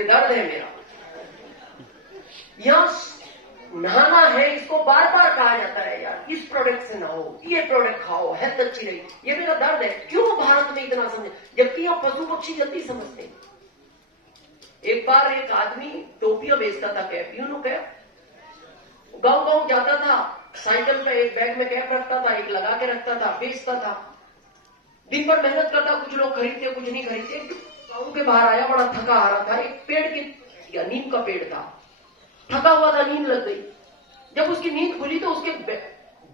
ये दर्द है मेरा। यहां नहाना है, इसको बार बार कहा जाता है यार इस प्रोडक्ट से नहाओ, ये प्रोडक्ट खाओ, हेल्थ अच्छी रही। ये मेरा दर्द है, क्यों भारत में इतना समझे, जबकि यहाँ पशु पक्षी जल्दी समझते हैं। एक बार एक आदमी टोपियां बेचता था, कैप, यूं नो कैप, गांव गांव जाता था, साइकिल का एक बैग में कैप रखता था, एक लगा के रखता था, बेचता था, दिन भर मेहनत करता। कुछ लोग खरीदते, कुछ नहीं खरीदते। गांव के बाहर आया, बड़ा थका आ रहा था, एक पेड़ के या नीम का पेड़ था, थका हुआ था, नींद लग गई। जब उसकी नींद खुली तो उसके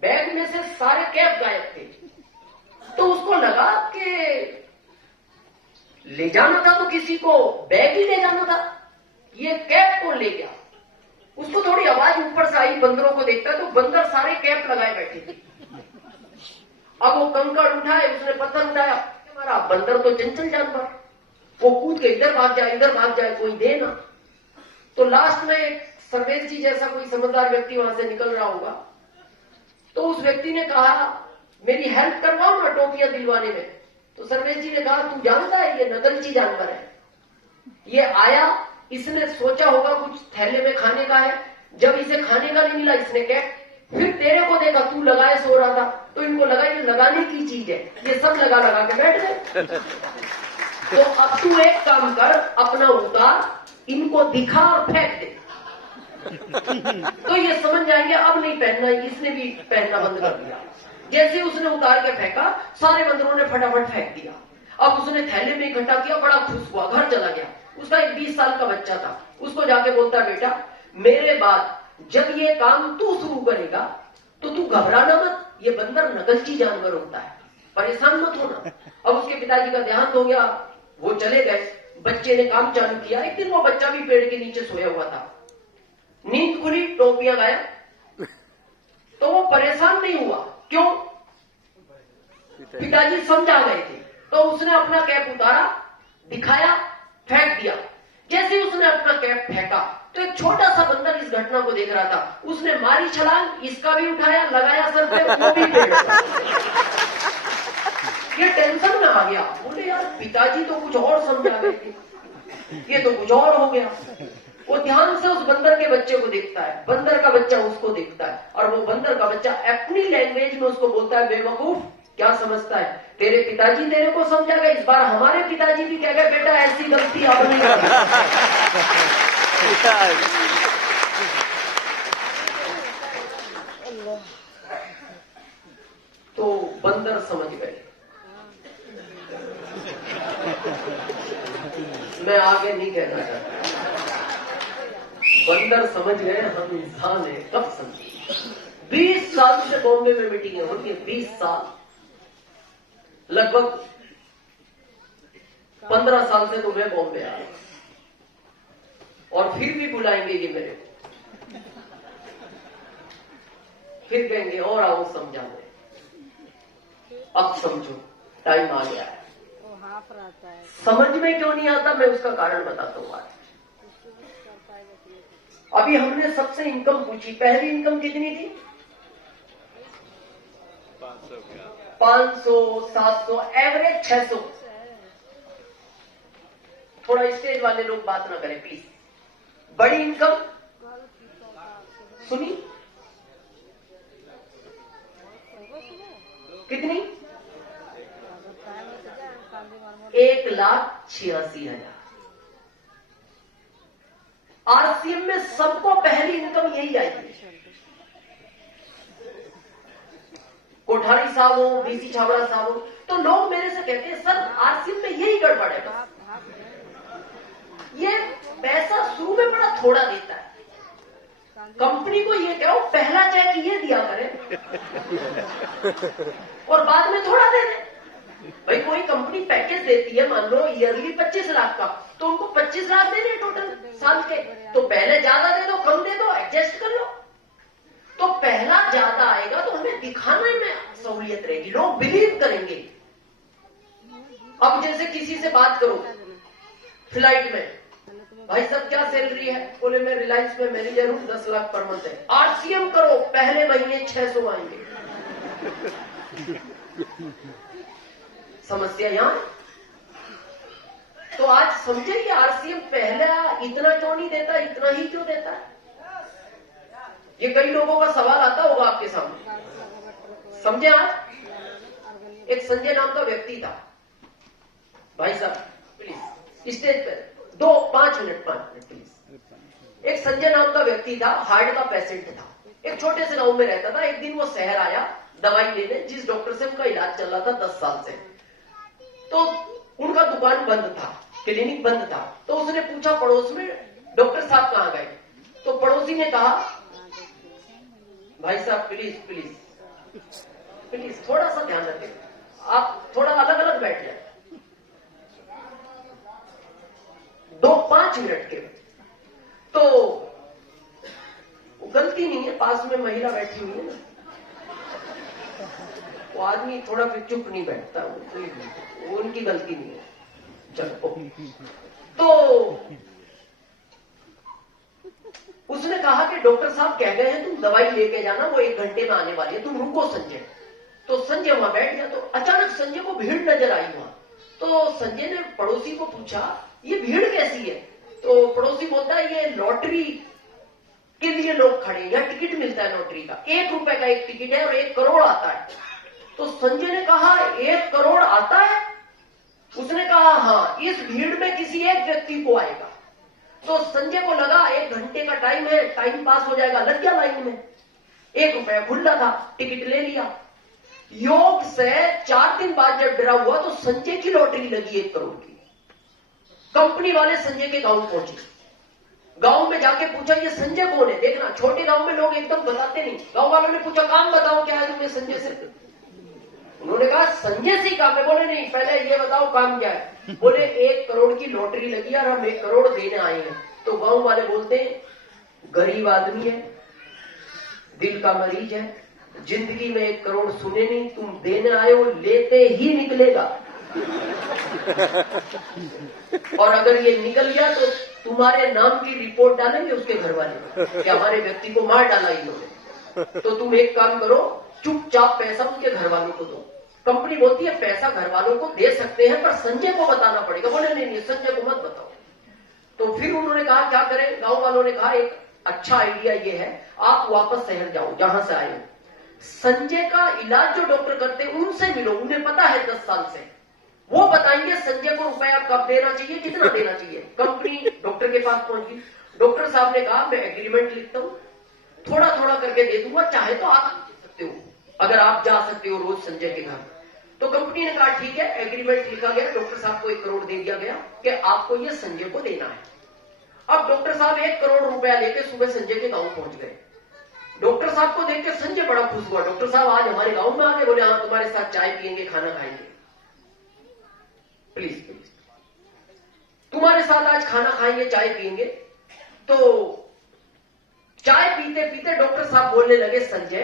बैग में से सारे कैप गायब थे। तो उसको लगा कि ले जाना था तो किसी को बैग ही ले जाना था, ये कैप को ले गया। उसको थोड़ी आवाज ऊपर से आई, बंदरों को देखता तो बंदर सारे कैप लगाए बैठे थे। अब वो कंकड़ उठाए, उसने पत्थर उठाया, हमारा बंदर तो चंचल जानवर, वो कूद के इधर भाग जाए, इधर भाग जाए, कोई दे ना। तो लास्ट में सर्वेश जी जैसा कोई समझदार व्यक्ति वहां से निकल रहा होगा, तो उस व्यक्ति ने कहा मेरी हेल्प करवाओ ना टोपियां दिलवाने में। तो सर्वेश जी ने कहा तू जानता है ये नगलची जानवर है, ये आया, इसने सोचा होगा कुछ थैले में खाने का है, जब इसे खाने का नहीं मिला इसने कैप, फिर तेरे को देखा तू लगाए सो रहा था, तो इनको लगा ये लगाने की चीज है, ये सब लगा लगा के बैठ गए। तो अब तू एक काम कर, अपना उतार, इनको दिखा और फेंक दे। तो ये समझ जाएंगे अब नहीं पहनना, इसने भी पहनना बंद कर दिया। जैसे उसने उतार के फेंका, सारे बंदरों ने फटाफट फेंक दिया। अब उसने थैले में इकट्ठा किया, बड़ा खुश हुआ, घर चला गया। उसका एक 20 साल का बच्चा था, उसको जाके बोलता बेटा मेरे बाद जब ये काम तू शुरू करेगा तो तू घबराना मत, ये बंदर नगलची जानवर होता है, परेशान मत होना। अब उसके पिताजी का देहांत हो गया, वो चले गए, बच्चे ने काम चालू किया। एक दिन वो बच्चा भी पेड़ के नीचे सोया हुआ था, नींद खुली, टोपियां गायब। तो वो परेशान नहीं हुआ, क्यों? पिताजी समझा गए थे। तो उसने अपना कैप उतारा, दिखाया, फेंक दिया। जैसे उसने अपना कैप फेंका तो एक छोटा सा बंदर इस घटना को देख रहा था, उसने मारी छलांग, इसका भी उठाया, लगाया सर पे, वो भी पेड़। ये टेंशन में आ गया, बोले यार पिताजी तो कुछ और समझा गए थे, ये तो कुछ और हो गया। वो ध्यान से उस बंदर के बच्चे को देखता है, बंदर का बच्चा उसको देखता है, और वो बंदर का बच्चा अपनी लैंग्वेज में उसको बोलता है बेवकूफ, क्या समझता है, तेरे पिताजी तेरे को समझा गए, इस बार हमारे पिताजी भी कह गए बेटा ऐसी गलती आप नहीं करना। तो बंदर समझ गए। मैं आगे नहीं कहना चाहता, बंदर समझ गए, हम इंसान है, कब समझे। 20 साल से बॉम्बे में मीटिंग होती है, 20 साल, लगभग 15 साल से तो मैं बॉम्बे आया, और फिर भी बुलाएंगे ये मेरे को, फिर कहेंगे और आओ समझाने। अब समझो टाइम आ गया है। समझ में क्यों नहीं आता, मैं उसका कारण बताता हूँ आज। अभी हमने सबसे इनकम पूछी, पहली इनकम कितनी थी? 500, 700, एवरेज 600। थोड़ा स्टेज वाले लोग बात ना करें प्लीज। बड़ी इनकम सुनी कितनी? 1,86,000। आरसीएम में सबको पहली इनकम यही आई है। कोठारी साहब हो, बीसी छाबड़ा साहब हो, तो लोग मेरे से कहते हैं सर आरसीएम में यही गड़बड़ है, ये पैसा शुरू में बड़ा थोड़ा देता है, कंपनी को ये कहो पहला चेक ये दिया करें और बाद में थोड़ा दे दे। भाई कोई कंपनी पैकेज देती है, मान लो ईयरली 25 लाख का, तो उनको 25 लाख दे दे टोटल साल के, तो पहले ज्यादा दे दो, कम दे दो, एडजस्ट कर लो। तो पहला ज्यादा आएगा तो हमें दिखाने में सहूलियत रहेगी, लोग बिलीव करेंगे। अब जैसे किसी से बात करो फ्लाइट में, भाई साहब क्या सैलरी है, बोले मैं रिलायंस में मैनेजर हूं, 10 लाख पर मंथ है। आरसीएम करो, पहले महीने 600 आएंगे। समस्या यहां तो आज समझे कि आरसीएम पहला इतना क्यों नहीं देता, इतना ही क्यों देता है? ये कई लोगों का सवाल आता होगा आपके सामने। समझे? आज एक संजय नाम का व्यक्ति था। भाई साहब प्लीज स्टेज पे 5 मिनट प्लीज। एक संजय नाम का व्यक्ति था, हार्ट का पेशेंट था, एक छोटे से गांव में रहता था। एक दिन वो शहर आया दवाई लेने, जिस डॉक्टर से उनका इलाज चल रहा था 10 साल से। तो उनका दुकान बंद था, क्लिनिक बंद था। तो उसने पूछा पड़ोस में, डॉक्टर साहब कहाँ गए? तो पड़ोसी ने कहा, भाई साहब प्लीज प्लीज प्लीज थोड़ा सा ध्यान रखें, आप थोड़ा अलग अलग बैठ जाए। 5 मिनट के तो गलती नहीं है, पास में महिला बैठी हुई है ना, वो आदमी थोड़ा फिर चुप नहीं बैठता, वो उनकी गलती नहीं है। चलो तो उसने कहा कि डॉक्टर साहब कह गए हैं तुम दवाई लेके जाना, वो 1 घंटे में आने वाली है, तुम रुको संजय। तो संजय वहां बैठ गया। तो अचानक संजय को भीड़ नजर आई वहां। तो संजय ने पड़ोसी को पूछा ये भीड़ कैसी है? तो पड़ोसी बोलता है ये लॉटरी के लिए लोग खड़े, यहाँ टिकट मिलता है लॉटरी का, 1 रुपए का एक टिकट है और 1 करोड़ आता है। तो संजय ने कहा 1 करोड़ आता है? उसने कहा हाँ, इस भीड़ में किसी एक व्यक्ति को आएगा। तो संजय को लगा 1 घंटे का टाइम है, टाइम पास हो जाएगा, लग गया लाइन में। 1 रुपया खुला था, टिकट ले लिया। योग से 4 दिन बाद जब डरा हुआ तो संजय की लॉटरी लगी 1 करोड़ की। कंपनी वाले संजय के गांव पहुंचे, गांव में जाके पूछा ये संजय कौन है? देखना छोटे गांव में लोग एकदम बताते नहीं। गांव वालों ने पूछा काम बताओ क्या है तुम्हें संजय से? उन्होंने कहा संजय से काम है। बोले नहीं, पहले ये बताओ काम क्या है? बोले 1 करोड़ की लॉटरी लगी और हम 1 करोड़ देने आए हैं। तो गांव वाले बोलते हैं गरीब आदमी है, दिल का मरीज है, जिंदगी में 1 करोड़ सुने नहीं, तुम देने आए हो, लेते ही निकलेगा। और अगर ये निकल गया तो तुम्हारे नाम की रिपोर्ट डालेंगे उसके घर वाले कि हमारे व्यक्ति को मार डाला इन्होंने। तो तुम एक काम करो, चुपचाप पैसा उनके घर वालों को दो। कंपनी बोलती है पैसा घर वालों को दे सकते हैं पर संजय को बताना पड़ेगा। बोले नहीं, संजय को मत बताओ। तो फिर उन्होंने कहा क्या करें? गांव वालों ने कहा एक अच्छा आइडिया ये है, आप वापस शहर जाओ जहां से आए हो, संजय का इलाज जो डॉक्टर करते हैं उनसे मिलो, उन्हें पता है 10 साल से, वो बताएंगे संजय को रुपया कब देना चाहिए, कितना देना चाहिए। कंपनी डॉक्टर के पास पहुंच गई। डॉक्टर साहब ने कहा मैं एग्रीमेंट लिखता हूं, थोड़ा थोड़ा करके दे दूंगा, चाहे तो आप दे सकते हो अगर आप जा सकते हो रोज संजय के घर। तो कंपनी ने कहा ठीक है, एग्रीमेंट लिखा गया, डॉक्टर साहब को 1 करोड़ दे दिया गया कि आपको ये संजय को देना है। अब डॉक्टर साहब 1 करोड़ रुपया लेके सुबह संजय के गांव पहुंच गए। डॉक्टर साहब को देख के संजय बड़ा खुश हुआ, डॉक्टर साहब आज हमारे गांव में आ गए। बोले हाँ, तुम्हारे साथ चाय पियेंगे, खाना खाएंगे, प्लीज प्लीज तुम्हारे साथ आज खाना खाएंगे, चाय पियेंगे। तो चाय पीते पीते डॉक्टर साहब बोलने लगे संजय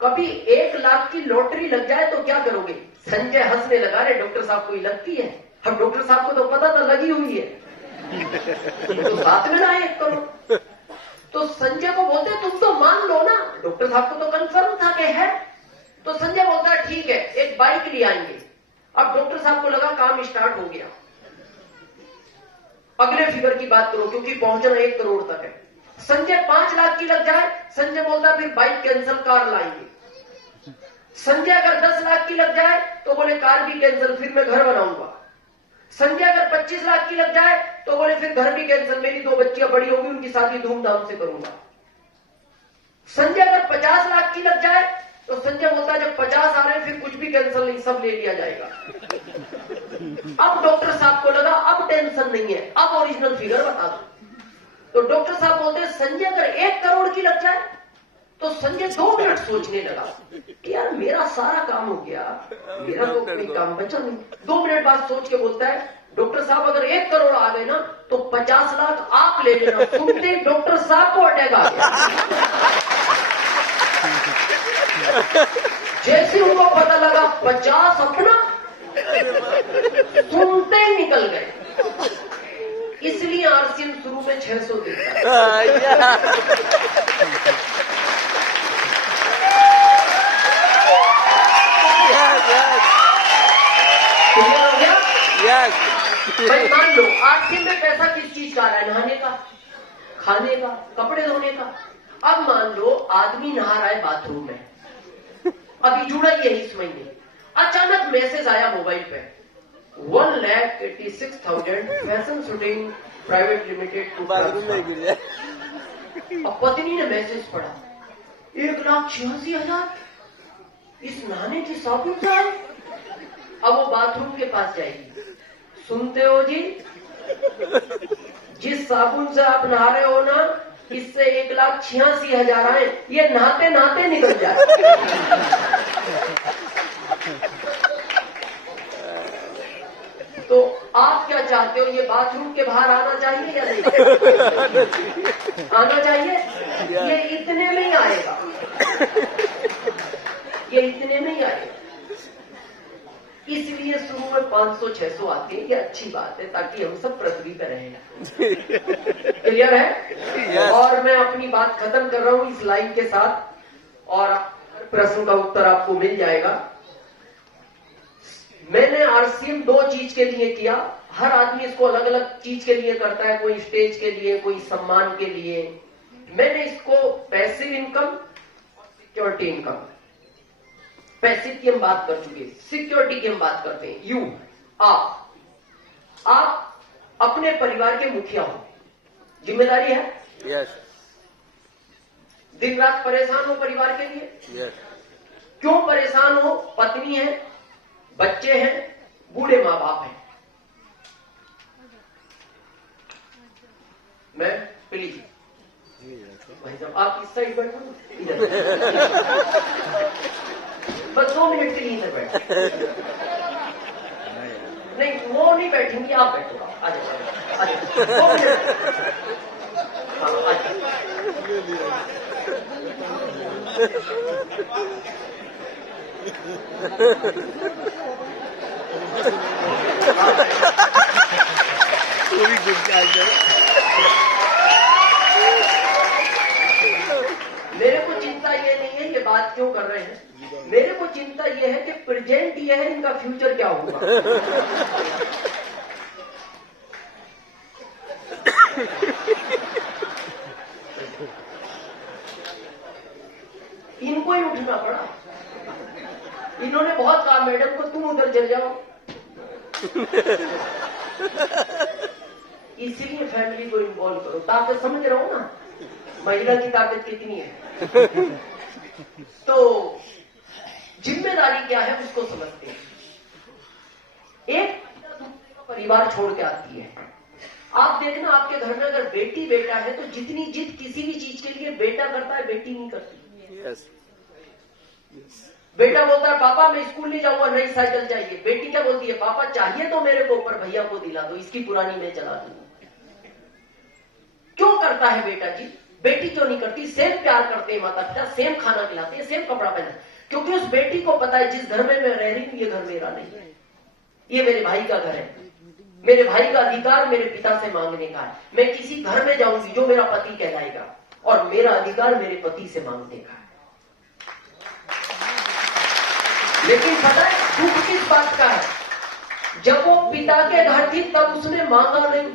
कभी 1 लाख की लॉटरी लग जाए तो क्या करोगे? संजय हंसने लगा, रे डॉक्टर साहब को ही लगती है, अब डॉक्टर साहब को तो पता था लगी हुई है तो साथ में ना 1 करोड़। तो संजय को बोलते तुम तो मान लो ना, डॉक्टर साहब को तो कंफर्म था कि है। तो संजय बोलता है ठीक है, एक बाइक ले आएंगे। अब डॉक्टर साहब को लगा काम स्टार्ट हो गया, अगले फिगर की बात करो क्योंकि पहुंचना 1 करोड़ तक है। संजय 5 लाख की लग जाए, संजय बोलता फिर बाइक कैंसिल, कार लाएंगे। संजय अगर 10 लाख की लग जाए तो बोले कार भी कैंसिल, फिर मैं घर बनाऊंगा। संजय अगर 25 लाख की लग जाए तो बोले फिर घर भी कैंसिल, मेरी 2 बच्चियां बड़ी होगी, उनकी शादी धूमधाम से करूंगा। संजय अगर 50 लाख की लग जाए तो संजय बोलता है जब 50 आ रहे हैं फिर कुछ भी कैंसिल नहीं, सब ले लिया जाएगा। अब डॉक्टर साहब को लगा अब टेंशन नहीं है, अब ओरिजिनल फिगर बता दो। तो डॉक्टर साहब बोलते हैं संजय अगर 1 करोड़ की लग जाए। तो संजय 2 मिनट सोचने लगा कि यार मेरा सारा काम हो गया, मेरा तो कोई काम बचा नहीं। 2 मिनट बाद सोच के बोलता है डॉक्टर साहब अगर 1 करोड़ आ गए ना तो 50 लाख आप ले लेना। सुनते डॉक्टर साहब को अटैक आ गया। जैसे उनको पता लगा 50 अपना, सुनते ही निकल गए। इसलिए आरसीएम शुरू में 600 देता है। क्लियर हो गया? भाई मान लो आरसीएम में पैसा किस चीज का आ रहा है? नहाने का, खाने का, कपड़े धोने का। अब मान लो आदमी नहा रहा है बाथरूम में, अभी जुड़ा ही है इस महीने, अचानक मैसेज आया मोबाइल पे, 1,86,000 fashion shooting private limited to. अब पत्नी ने मैसेज पढ़ा, 1,86,000 इस नहाने की साबुन से आए। अब वो बाथरूम के पास जाएगी, सुनते हो जी, जिस साबुन से आप नहा रहे हो ना, इससे 1,86,000 आए, ये नहाते नहाते निकल जाए। तो आप क्या चाहते हो, ये बाथरूम के बाहर आना चाहिए या नहीं? आना चाहिए। ये इतने में ही आएगा, ये इतने में ही आएगा। इसलिए शुरू में 500-600 आते हैं, ये अच्छी बात है, ताकि हम सब पृथ्वी पे रहें। क्लियर है? और मैं अपनी बात खत्म कर रहा हूं इस लाइन के साथ, और प्रश्न का उत्तर आपको मिल जाएगा। मैंने आरसीएम 2 चीज के लिए किया। हर आदमी इसको अलग अलग चीज के लिए करता है, कोई स्टेज के लिए, कोई सम्मान के लिए। मैंने इसको passive income, security income. Passive की हम बात कर चुके, सिक्योरिटी की हम बात करते हैं। आप अपने परिवार के मुखिया हो, जिम्मेदारी है। यस। दिन रात परेशान हो परिवार के लिए। यस। क्यों परेशान हो? पत्नी है, बच्चे हैं, बूढ़े माँ बाप हैं। मैं प्लीज भाई साहब आप इस साइड बैठो, इधर बस 2 मिनट के लिए इधर बैठो। नहीं वो नहीं बैठेंगी, आप बैठो, आ जाओ 2 मिनट। हाँ आ मेरे को चिंता ये नहीं है ये बात क्यों कर रहे हैं, मेरे को चिंता ये है कि प्रेजेंट ये है, इनका फ्यूचर क्या होगा। इनको ही उठना पड़ा। इन्होंने बहुत कहा मैडम को तुम उधर चल जाओ, इसीलिए फैमिली को इन्वॉल्व करो। ताकत समझ रहा हूं ना, महिला की ताकत कितनी है। तो जिम्मेदारी क्या है उसको समझते हैं। एक परिवार छोड़ के आती है। आप देखना आपके घर में अगर बेटी बेटा है तो जितनी जिद किसी भी चीज के लिए बेटा करता है बेटी नहीं करती। यस। बेटा बोलता है पापा मैं स्कूल नहीं जाऊंगा, नई साइकिल चाहिए। बेटी क्या बोलती है, पापा चाहिए तो मेरे को ऊपर भैया को दिला दो, इसकी पुरानी मैं चला दूंगा। क्यों करता है बेटा जी, बेटी क्यों नहीं करती? सेम प्यार करते हैं माता पिता, सेम खाना खिलाते हैं, सेम कपड़ा पहनाते, क्योंकि उस बेटी को पता है जिस घर में मैं रह रही हूं ये घर मेरा नहीं है, ये मेरे भाई का घर है। मेरे भाई का अधिकार मेरे पिता से मांगने का है। मैं किसी घर में जाऊंगी जो मेरा पति कहलाएगा, और मेरा अधिकार मेरे पति से मांगने का है। लेकिन पता है दुख किस बात का है, जब वो पिता के घर थी तब उसने मांगा नहीं,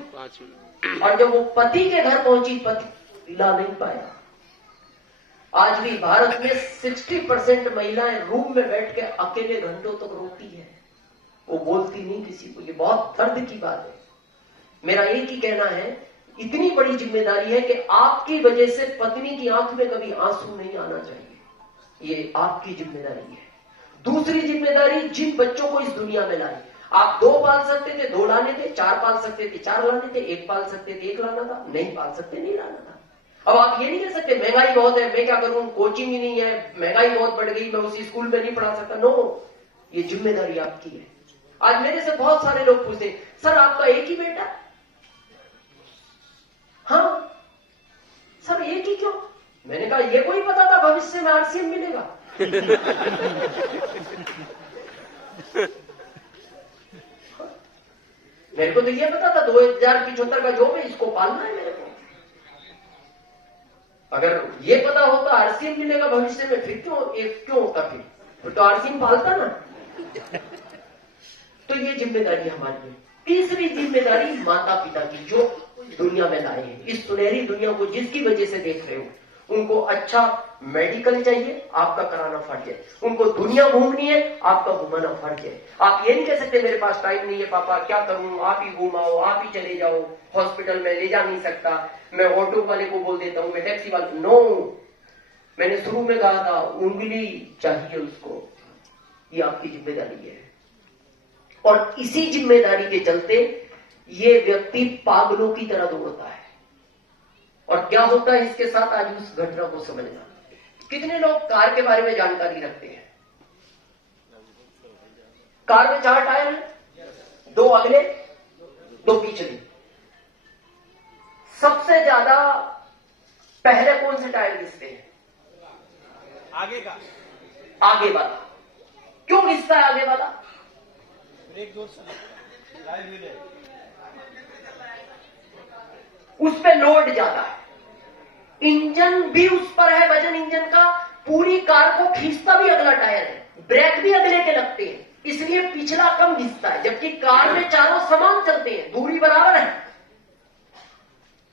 और जब वो पति के घर पहुंची पति दिला नहीं पाया। आज भी भारत में 60% महिलाएं रूम में बैठ के अकेले घंटों तक रोती है, वो बोलती नहीं किसी को। ये बहुत दर्द की बात है। मेरा एक ही कहना है, इतनी बड़ी जिम्मेदारी है कि आपकी वजह से पत्नी की आंख में कभी आंसू नहीं आना चाहिए। ये आपकी जिम्मेदारी है। दूसरी जिम्मेदारी, जिन बच्चों को इस दुनिया में लाए, आप 2 पाल सकते थे 2 लाने थे, 4 पाल सकते थे 4 लाने थे, 1 पाल सकते थे 1 लाना था, नहीं पाल सकते नहीं लाना था। अब आप ये नहीं कह सकते महंगाई बहुत है मैं क्या करूं, कोचिंग ही नहीं है, महंगाई बहुत बढ़ गई, मैं उसी स्कूल में नहीं पढ़ा सकता। नो, ये जिम्मेदारी आपकी है। आज मेरे से बहुत सारे लोग पूछते सर आपका एक ही बेटा? हाँ सर एक ही क्यों? मैंने कहा ये कोई पता था भविष्य में आरसीएम मिलेगा। मेरे को तो ये पता था 2075 का जॉब है, इसको पालना है मेरे को। अगर ये पता होता आरसीएम मिलेगा भविष्य में, फिर क्यों होता? फिर तो आरसीएम पालता ना। तो ये जिम्मेदारी हमारी है। तीसरी जिम्मेदारी माता पिता की, जो दुनिया में लाए हैं, इस सुनहरी दुनिया को जिसकी वजह से देख रहे हो, उनको अच्छा मेडिकल चाहिए, आपका कराना फर्ज है। उनको दुनिया घूमनी है, आपका घुमाना फर्ज है। आप ये नहीं कह सकते मेरे पास टाइम नहीं है पापा, क्या करूं, आप ही घुमाओ, आप ही चले जाओ, हॉस्पिटल में ले जा नहीं सकता, मैं ऑटो वाले को बोल देता हूं, मैं टैक्सी वाले। नो, मैंने शुरू में कहा था, उंगली चाहिए उसको, ये आपकी जिम्मेदारी है। और इसी जिम्मेदारी के चलते ये व्यक्ति पागलों की तरह दौड़ता है। और क्या होता है इसके साथ, आज उस घटना को समझना। कितने लोग कार के बारे में जानकारी रखते हैं? कार में 4 टायर हैं, 2 अगले 2 पिछले। सबसे ज्यादा पहले कौन से टायर घिसते हैं? आगे का, आगे वाला। क्यों घिसता है आगे वाला? ब्रेक जोर से, लाइव व्हील है, उस पे लोड ज्यादा है, इंजन भी उस पर है, वजन इंजन का, पूरी कार को खींचता भी अगला टायर है, ब्रेक भी अगले के लगते हैं, इसलिए पिछला कम घिसता है। जबकि कार में चारों समान चलते हैं, दूरी बराबर है,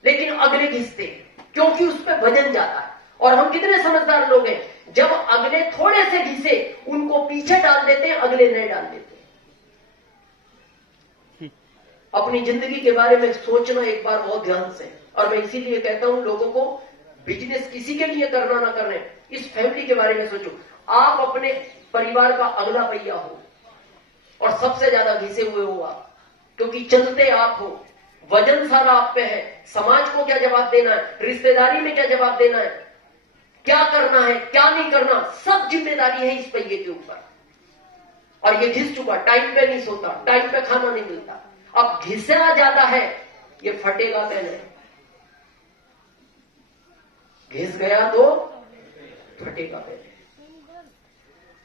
लेकिन अगले घिसते हैं क्योंकि उस पर वजन ज्यादा है। और हम कितने समझदार लोग हैं, जब अगले थोड़े से घिसे उनको पीछे डाल देते हैं, अगले नहीं डाल देते। अपनी जिंदगी के बारे में सोचना एक बार बहुत ध्यान से। और मैं इसीलिए कहता हूं लोगों को, बिजनेस किसी के लिए करना ना करने, इस फैमिली के बारे में सोचो। आप अपने परिवार का अगला पहिया हो और सबसे ज्यादा घिसे हुए हो आप, क्योंकि चलते आप हो, वजन सारा आप पे है। समाज को क्या जवाब देना है, रिश्तेदारी में क्या जवाब देना है, क्या करना है क्या नहीं करना, सब जिम्मेदारी है इस पहिए के ऊपर। और ये घिस चुका, टाइम पे नहीं सोता, टाइम पे खाना नहीं मिलता। अब घिसना ज्यादा है, ये फटेगा पहले। घिस गया तो फटेगा पहले।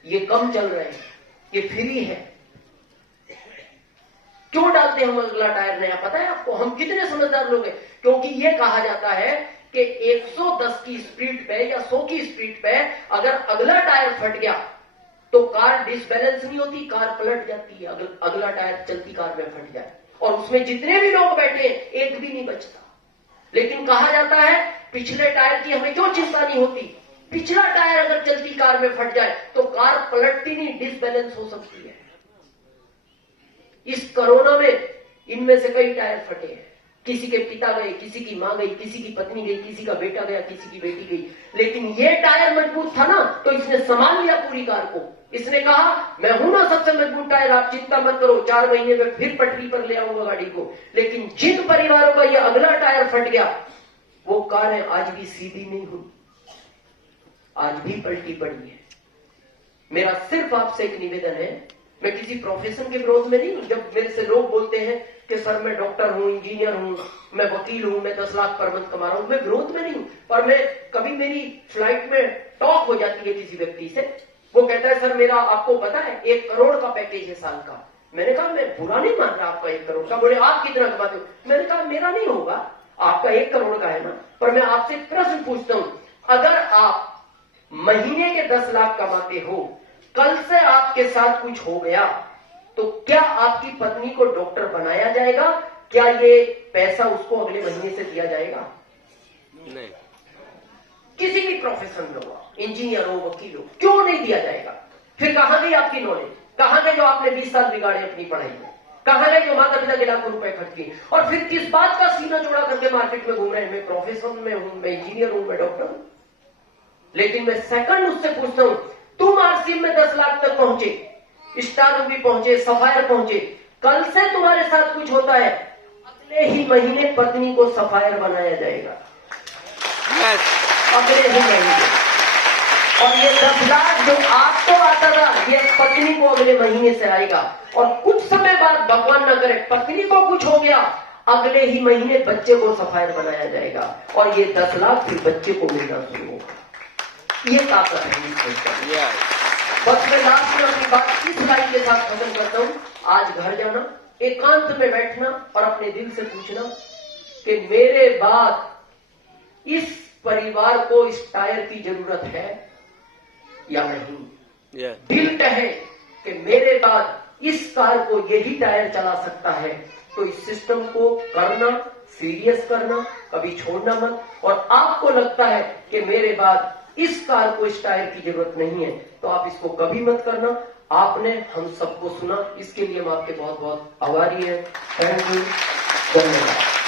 ये कम चल रहे हैं, ये फ्री है। क्यों डालते हैं हम अगला टायर नया, पता है आपको? हम कितने समझदार लोग हैं, क्योंकि ये कहा जाता है कि 110 की स्पीड पे या 100 की स्पीड पे अगर अगला टायर फट गया तो कार डिसबैलेंस नहीं होती, कार पलट जाती है। अगला टायर चलती कार में फट जाए और उसमें जितने भी लोग बैठे एक भी नहीं बचता। लेकिन कहा जाता है पिछले टायर की हमें क्यों चिंता नहीं होती, पिछला टायर अगर चलती कार में फट जाए तो कार पलटती नहीं, डिसबैलेंस हो सकती है। इस कोरोना में इनमें से कई टायर फटे हैं। किसी के पिता गए, किसी की मां गई, किसी की पत्नी गई, किसी का बेटा गया, किसी की बेटी गई। लेकिन ये टायर मजबूत था ना, तो इसने संभाल लिया पूरी कार को। इसने कहा मैं हूं ना सबसे मजबूत टायर, आप चिंता मत करो, 4 महीने में फिर पटरी पर ले आऊंगा गाड़ी को। लेकिन जिन परिवारों का ये अगला टायर फट गया, वो कारें आज भी सीधी नहीं हुई, आज भी पलटी पड़ी है। मेरा सिर्फ आपसे एक निवेदन है, मैं किसी प्रोफेशन के विरोध में नहीं हूं। जब मेरे से लोग बोलते हैं कि सर मैं डॉक्टर हूं, इंजीनियर हूं, मैं वकील हूं, मैं 10 लाख पर मंथ कमा रहा हूं, मैं विरोध में नहीं हूं। पर मैं कभी मेरी फ्लाइट में टॉक हो जाती है किसी व्यक्ति से, वो कहता है सर मेरा आपको पता है 1 करोड़ का पैकेज है साल का। मैंने कहा मैं बुरा नहीं मान रहा आपका 1 करोड़ का। बोले आप कितना कमाते हो? मैंने कहा मेरा नहीं होगा, आपका 1 करोड़ का है ना। पर मैं आपसे एक प्रश्न पूछता हूं, अगर आप महीने के 10 लाख कमाते हो, कल से आपके साथ कुछ हो गया तो क्या आपकी पत्नी को डॉक्टर बनाया जाएगा? क्या ये पैसा उसको अगले महीने से दिया जाएगा? नहीं। किसी भी प्रोफेशन में हो, इंजीनियर हो, वकील हो, क्यों नहीं दिया जाएगा? फिर कहां गई आपकी नॉलेज? कहां गए जो आपने 20 साल बिगाड़े अपनी पढ़ाई में? कहां गए जो माता पिता के लाखों रुपए खर्च किए? और फिर किस बात का सीना चौड़ा करके मार्केट में घूम रहे हैं, मैं प्रोफेशन में हूं, मैं इंजीनियर हूं, मैं डॉक्टर हूं। लेकिन मैं सेकंड उससे पूछता हूं, तुम आरसीएम में 10 लाख तक पहुंचे, स्टार रूबी पहुंचे, सफायर पहुंचे, कल से तुम्हारे साथ कुछ होता है, अगले ही महीने पत्नी को सफायर बनाया जाएगा। अगले ही महीने। और ये 10 लाख जो आपको आता था, ये पत्नी को अगले महीने से आएगा। और कुछ समय बाद भगवान न करे पत्नी को कुछ हो गया, अगले ही महीने बच्चे को सफायर बनाया जाएगा और ये 10 लाख फिर बच्चे को मिलना शुरू होगा। ये ताकत है। बस मैं लास्ट में अपनी बात इस लाइन के साथ खत्म करता हूं। आज घर जाना, एकांत में बैठना और अपने दिल से पूछना कि मेरे बाद इस परिवार को इस टायर की जरूरत है या नहीं। दिल कहे कि मेरे बाद इस कार को यही टायर चला सकता है, तो इस सिस्टम को करना, सीरियस करना, कभी छोड़ना मत। और आपको लगता है कि मेरे बाद इस कार को इस टायर की जरूरत नहीं है, तो आप इसको कभी मत करना। आपने हम सबको सुना, इसके लिए हम आपके बहुत बहुत आभारी हैं। थैंक यू, धन्यवाद।